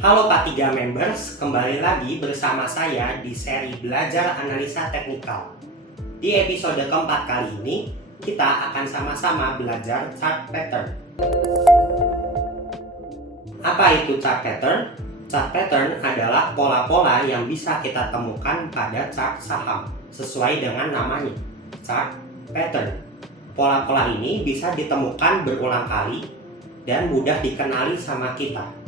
Halo Pak 3 Members, kembali lagi bersama saya di seri Belajar Analisa Teknikal. Di episode keempat kali ini, kita akan sama-sama belajar chart pattern. Apa itu chart pattern? Chart pattern adalah pola-pola yang bisa kita temukan pada chart saham, sesuai dengan namanya, chart pattern. Pola-pola ini bisa ditemukan berulang kali dan mudah dikenali sama kita.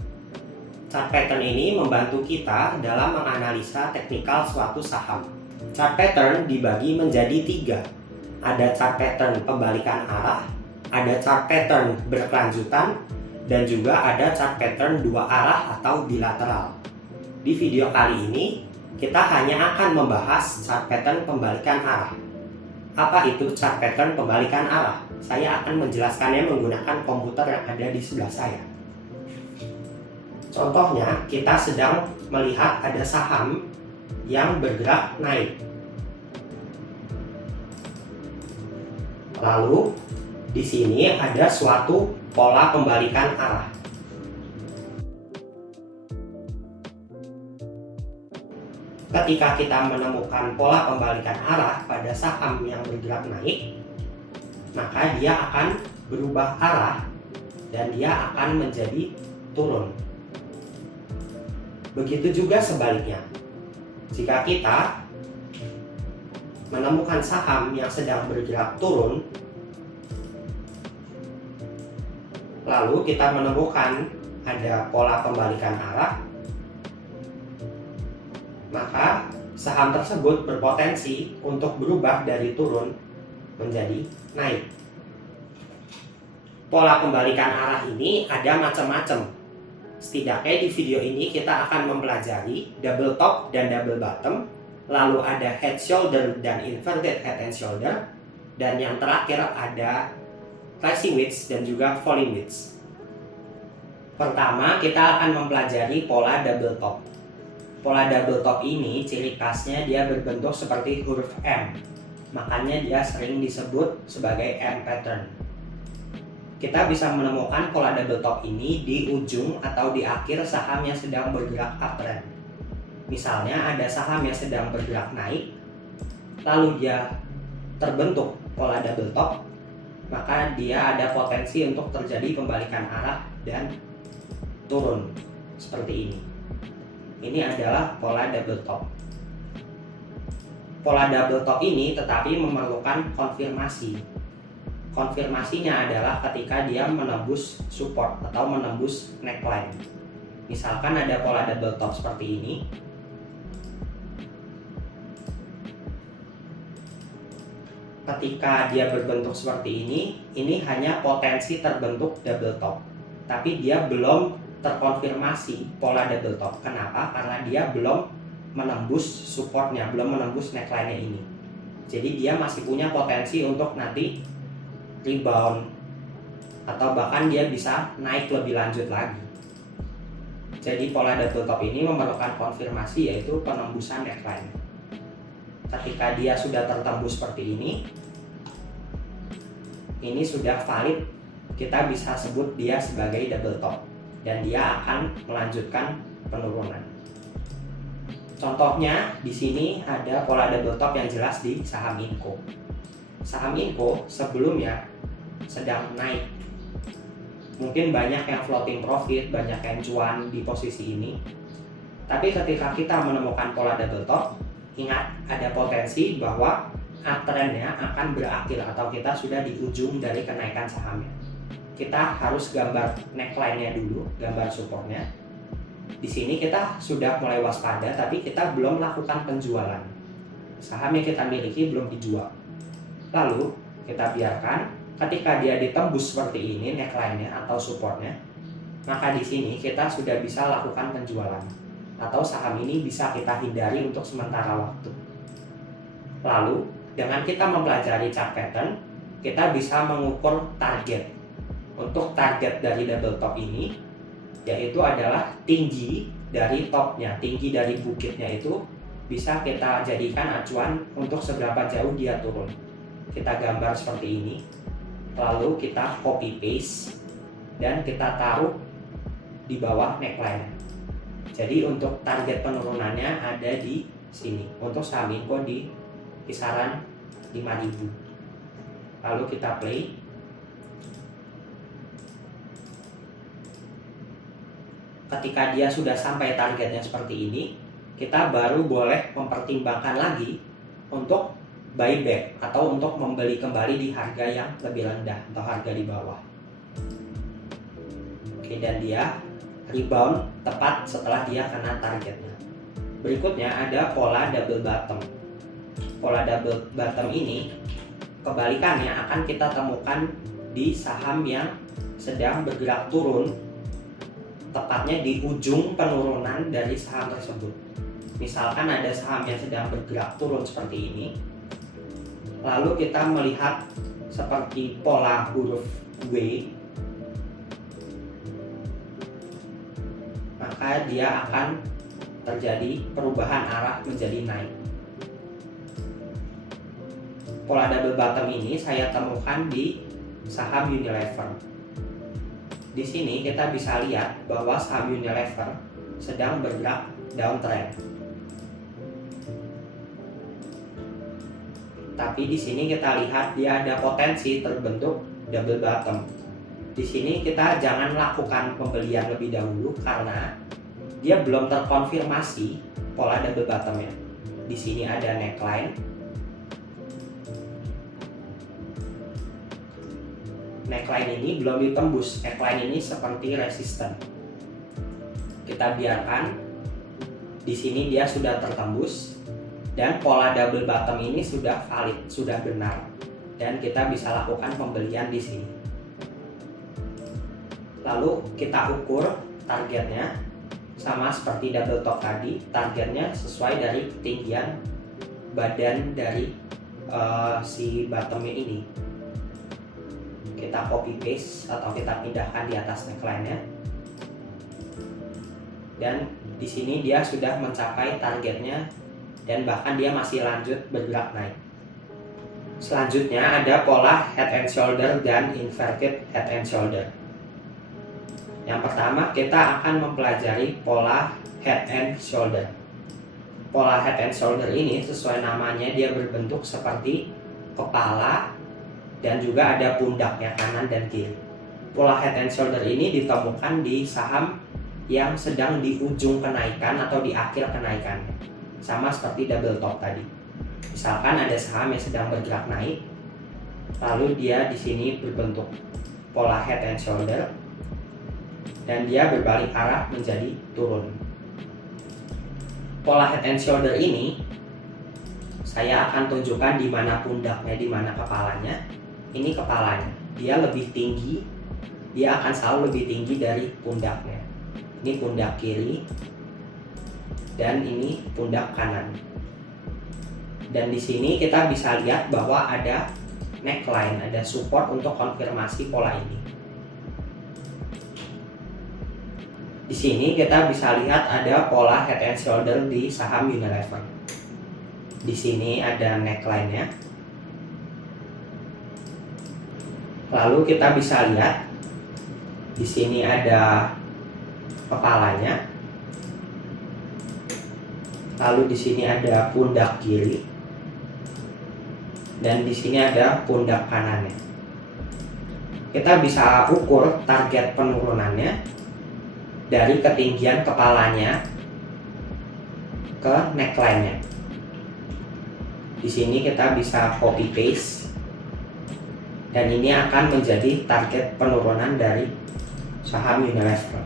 Chart pattern ini membantu kita dalam menganalisa teknikal suatu saham. Chart pattern dibagi menjadi 3. Ada chart pattern pembalikan arah, ada chart pattern berkelanjutan, dan juga ada chart pattern dua arah atau bilateral. Di video kali ini, kita hanya akan membahas chart pattern pembalikan arah. Apa itu chart pattern pembalikan arah? Saya akan menjelaskannya menggunakan komputer yang ada di sebelah saya. Contohnya, kita sedang melihat ada saham yang bergerak naik. Lalu, di sini ada suatu pola pembalikan arah. Ketika kita menemukan pola pembalikan arah pada saham yang bergerak naik, maka dia akan berubah arah dan dia akan menjadi turun. Begitu juga sebaliknya. Jika kita menemukan saham yang sedang bergerak turun, lalu kita menemukan ada pola pembalikan arah, maka saham tersebut berpotensi untuk berubah dari turun menjadi naik. Pola pembalikan arah ini ada macam-macam. Setidaknya di video ini kita akan mempelajari double top dan double bottom, lalu ada head shoulder dan inverted head and shoulder, dan yang terakhir ada rising wedge dan juga falling wedge. Pertama, kita akan mempelajari pola double top. Pola double top ini ciri khasnya dia berbentuk seperti huruf M, makanya dia sering disebut sebagai M pattern. Kita bisa menemukan pola double top ini di ujung atau di akhir saham yang sedang bergerak uptrend. Misalnya ada saham yang sedang bergerak naik, lalu dia terbentuk pola double top, maka dia ada potensi untuk terjadi pembalikan arah dan turun seperti ini. Ini adalah pola double top. Pola double top ini tetapi memerlukan konfirmasi. Konfirmasinya adalah ketika dia menembus support atau menembus neckline. Misalkan ada pola double top seperti ini. Ketika dia berbentuk seperti ini hanya potensi terbentuk double top. Tapi dia belum terkonfirmasi pola double top. Kenapa? Karena dia belum menembus supportnya, belum menembus neckline-nya ini. Jadi dia masih punya potensi untuk nanti rebound atau bahkan dia bisa naik lebih lanjut lagi. Jadi pola double top ini memerlukan konfirmasi, yaitu penembusan neckline. Ketika dia sudah tertembus seperti ini sudah valid, kita bisa sebut dia sebagai double top dan dia akan melanjutkan penurunan. Contohnya di sini ada pola double top yang jelas di saham Inco. Saham Inco sebelumnya sedang naik. Mungkin banyak yang floating profit, banyak yang cuan di posisi ini. Tapi ketika kita menemukan pola double top, ingat ada potensi bahwa uptrendnya akan berakhir atau kita sudah di ujung dari kenaikan sahamnya. Kita harus gambar neckline-nya dulu, gambar supportnya. Di sini kita sudah mulai waspada, tapi kita belum melakukan penjualan. Saham yang kita miliki belum dijual. Lalu kita biarkan ketika dia ditembus seperti ini neckline-nya atau supportnya, maka di sini kita sudah bisa lakukan penjualan atau saham ini bisa kita hindari untuk sementara waktu. Lalu dengan kita mempelajari chart pattern, kita bisa mengukur target. Untuk target dari double top ini yaitu adalah tinggi dari topnya, tinggi dari bukitnya itu bisa kita jadikan acuan untuk seberapa jauh dia turun. Kita gambar seperti ini, lalu kita copy paste dan kita taruh di bawah neckline. Jadi untuk target penurunannya ada di sini. Untuk saham Inco di kisaran 5.000. Lalu kita play. Ketika dia sudah sampai targetnya seperti ini, kita baru boleh mempertimbangkan lagi untuk buyback atau untuk membeli kembali di harga yang lebih rendah atau harga di bawah. Oke, dan dia rebound tepat setelah dia kena targetnya. Berikutnya ada pola double bottom. Pola double bottom ini kebalikannya akan kita temukan di saham yang sedang bergerak turun, tepatnya di ujung penurunan dari saham tersebut. Misalkan ada saham yang sedang bergerak turun seperti ini, lalu kita melihat seperti pola huruf W, maka dia akan terjadi perubahan arah menjadi naik. Pola double bottom ini saya temukan di saham Unilever. Di sini kita bisa lihat bahwa saham Unilever sedang bergerak downtrend. Tapi di sini kita lihat dia ada potensi terbentuk double bottom. Di sini kita jangan lakukan pembelian lebih dahulu karena dia belum terkonfirmasi pola double bottomnya. Di sini ada neckline. Neckline ini belum ditembus. Neckline ini seperti resisten. Kita biarkan. Di sini dia sudah tertembus dan pola double bottom ini sudah valid, sudah benar, dan kita bisa lakukan pembelian di sini. Lalu kita ukur targetnya sama seperti double top tadi. Targetnya sesuai dari ketinggian badan dari si bottomnya ini. Kita copy paste atau kita pindahkan di atas neckline-nya. Dan di sini dia sudah mencapai targetnya dan bahkan dia masih lanjut bergerak naik. Selanjutnya ada pola head and shoulder dan inverted head and shoulder. Yang pertama kita akan mempelajari pola head and shoulder. Pola head and shoulder ini sesuai namanya dia berbentuk seperti kepala dan juga ada pundaknya kanan dan kiri. Pola head and shoulder ini ditemukan di saham yang sedang di ujung kenaikan atau di akhir kenaikannya, sama seperti double top tadi. Misalkan ada saham yang sedang bergerak naik, lalu dia di sini berbentuk pola head and shoulder, dan dia berbalik arah menjadi turun. Pola head and shoulder ini saya akan tunjukkan di mana pundaknya, di mana kepalanya. Ini kepalanya, dia lebih tinggi, dia akan selalu lebih tinggi dari pundaknya. Ini pundak kiri dan ini pundak kanan. Dan di sini kita bisa lihat bahwa ada neckline, ada support untuk konfirmasi pola ini. Di sini kita bisa lihat ada pola head and shoulder di saham Unilever. Di sini ada neckline-nya. Lalu kita bisa lihat di sini ada kepalanya. Lalu di sini ada pundak kiri. Dan di sini ada pundak kanannya. Kita bisa ukur target penurunannya dari ketinggian kepalanya ke neckline-nya. Di sini kita bisa copy paste. Dan ini akan menjadi target penurunan dari saham Unilever.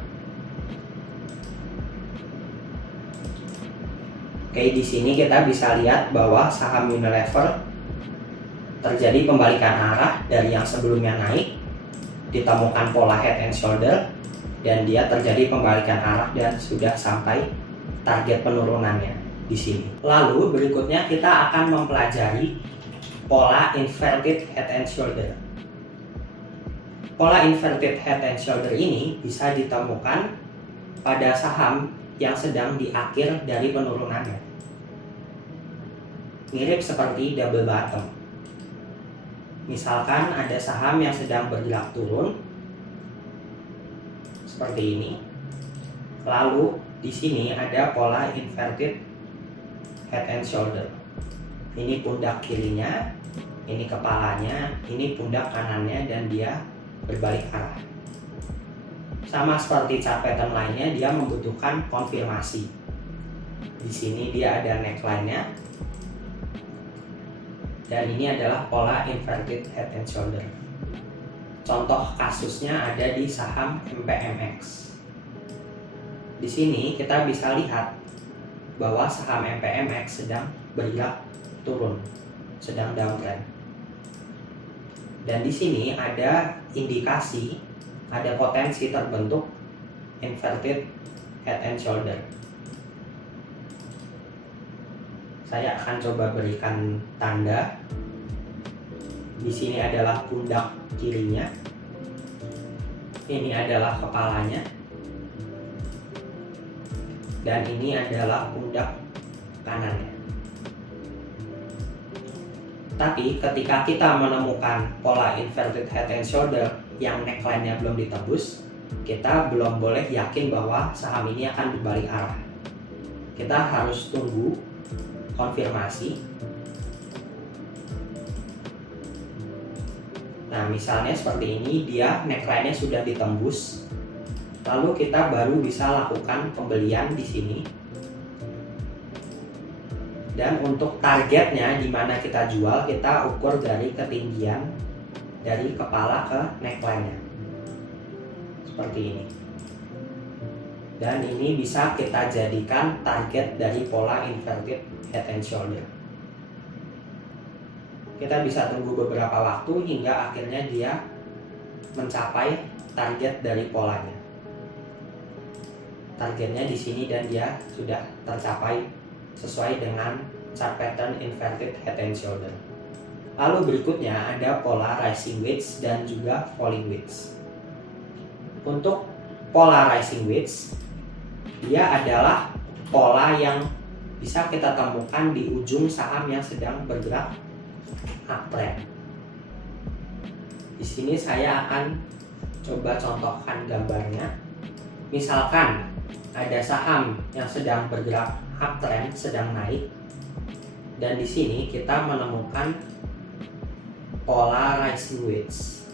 Oke, di sini kita bisa lihat bahwa saham Unilever terjadi pembalikan arah dari yang sebelumnya naik, ditemukan pola head and shoulder, dan dia terjadi pembalikan arah dan sudah sampai target penurunannya di sini. Lalu berikutnya kita akan mempelajari pola inverted head and shoulder. Pola inverted head and shoulder ini bisa ditemukan pada saham yang sedang di akhir dari penurunannya. Mirip seperti double bottom. Misalkan ada saham yang sedang bergerak turun seperti ini, lalu Di sini ada pola inverted head and shoulder. Ini pundak kirinya, ini kepalanya, ini pundak kanannya, dan dia berbalik arah. Sama seperti chart pattern lainnya, dia membutuhkan konfirmasi. Di sini dia ada neckline-nya, dan ini adalah pola inverted head and shoulder. Contoh kasusnya ada di saham MPMX. Di sini kita bisa lihat bahwa saham MPMX sedang bergerak turun, sedang downtrend. Dan di sini ada indikasi, ada potensi terbentuk inverted head and shoulder. Saya akan coba berikan tanda. Di sini adalah pundak kirinya, ini adalah kepalanya, dan ini adalah pundak kanannya. Tapi ketika kita menemukan pola inverted head and shoulder yang neckline-nya belum ditembus, kita belum boleh yakin bahwa saham ini akan berbalik arah. Kita harus tunggu konfirmasi. Nah, misalnya seperti ini, dia neckline-nya sudah ditembus, lalu kita baru bisa lakukan pembelian di sini. Dan untuk targetnya di mana kita jual, kita ukur dari ketinggian dari kepala ke neckline-nya. Seperti ini. Dan ini bisa kita jadikan target dari pola inverted head and shoulder. Kita bisa tunggu beberapa waktu hingga akhirnya dia mencapai target dari polanya. Targetnya di sini dan dia sudah tercapai sesuai dengan chart pattern inverted head and shoulder. Lalu berikutnya ada pola rising wedge dan juga falling wedge. Untuk pola rising wedge, dia adalah pola yang bisa kita temukan di ujung saham yang sedang bergerak uptrend. Di sini saya akan coba contohkan gambarnya. Misalkan ada saham yang sedang bergerak uptrend, sedang naik, dan di sini kita menemukan pola rising wedge.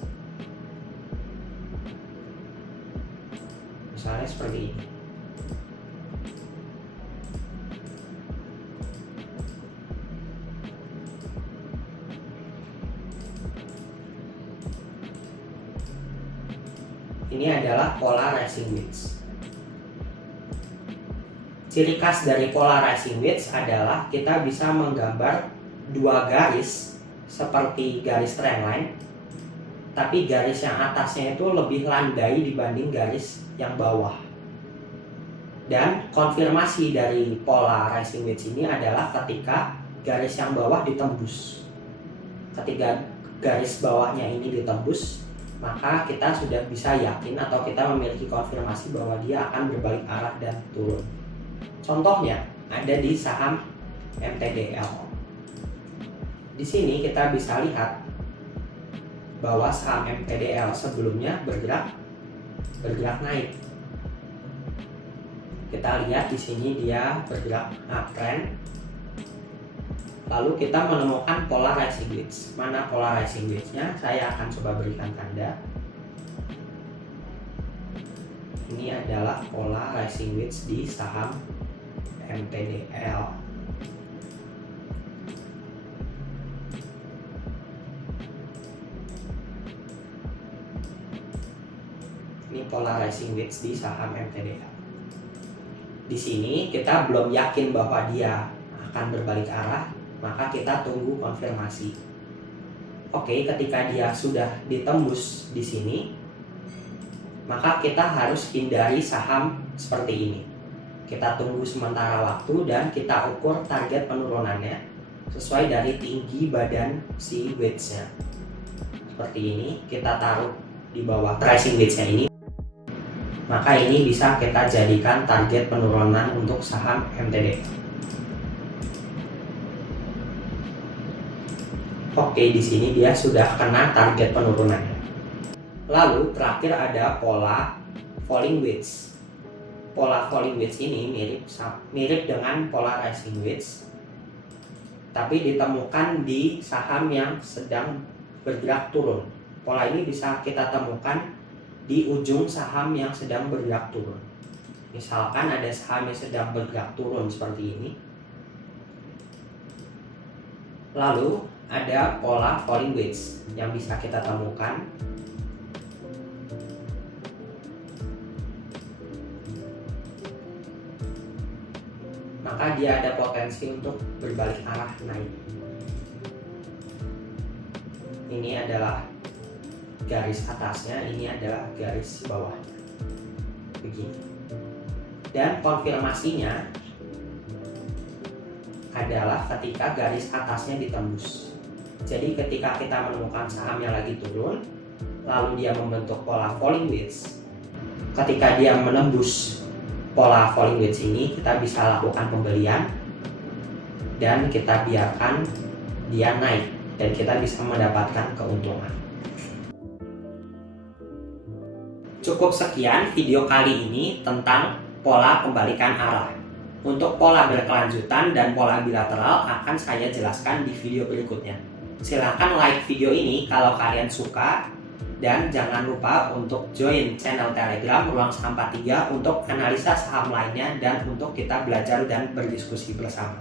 Misalnya seperti ini. Ini adalah pola rising wedge. Ciri khas dari pola rising wedge adalah kita bisa menggambar dua garis seperti garis trendline, tapi garis yang atasnya itu lebih landai dibanding garis yang bawah. Dan konfirmasi dari pola rising wedge ini adalah ketika garis yang bawah ditembus. Ketika garis bawahnya ini ditembus, maka kita sudah bisa yakin atau kita memiliki konfirmasi bahwa dia akan berbalik arah dan turun. Contohnya ada di saham MTDL. Di sini kita bisa lihat bahwa saham MTDL sebelumnya bergerak naik. Kita lihat di sini dia bergerak uptrend. Lalu kita menemukan pola rising wedge. Mana pola rising wedge-nya? Saya akan coba berikan tanda. Ini adalah pola rising wedge di saham MTDL. Ini pola rising wedge di saham MTDL. Di sini kita belum yakin bahwa dia akan berbalik arah, maka kita tunggu konfirmasi. Oke, ketika dia sudah ditembus di sini, maka kita harus hindari saham seperti ini. Kita tunggu sementara waktu dan kita ukur target penurunannya sesuai dari tinggi badan si wedge-nya. Seperti ini, kita taruh di bawah rising wedge-nya ini. Maka ini bisa kita jadikan target penurunan untuk saham MTD. Oke, di sini dia sudah kena target penurunannya. Lalu terakhir ada pola falling wedge. pola falling wedge ini mirip dengan pola rising wedge, tapi ditemukan di saham yang sedang bergerak turun. Pola ini bisa kita temukan di ujung saham yang sedang bergerak turun. Misalkan ada saham yang sedang bergerak turun seperti ini, lalu ada pola falling wedge yang bisa kita temukan maka dia ada potensi untuk berbalik arah naik. Ini adalah garis atasnya, ini adalah garis bawahnya, begini. Dan konfirmasinya adalah ketika garis atasnya ditembus. Jadi ketika kita menemukan saham yang lagi turun, lalu dia membentuk pola falling wedge, ketika dia menembus pola falling wedge ini, kita bisa lakukan pembelian dan kita biarkan dia naik dan kita bisa mendapatkan keuntungan. Cukup sekian video kali ini tentang pola pembalikan arah. Untuk pola berkelanjutan dan pola bilateral akan saya jelaskan di video berikutnya. Silahkan like video ini kalau kalian suka, dan jangan lupa untuk join channel Telegram Ruang Saham 43 untuk analisa saham lainnya dan untuk kita belajar dan berdiskusi bersama.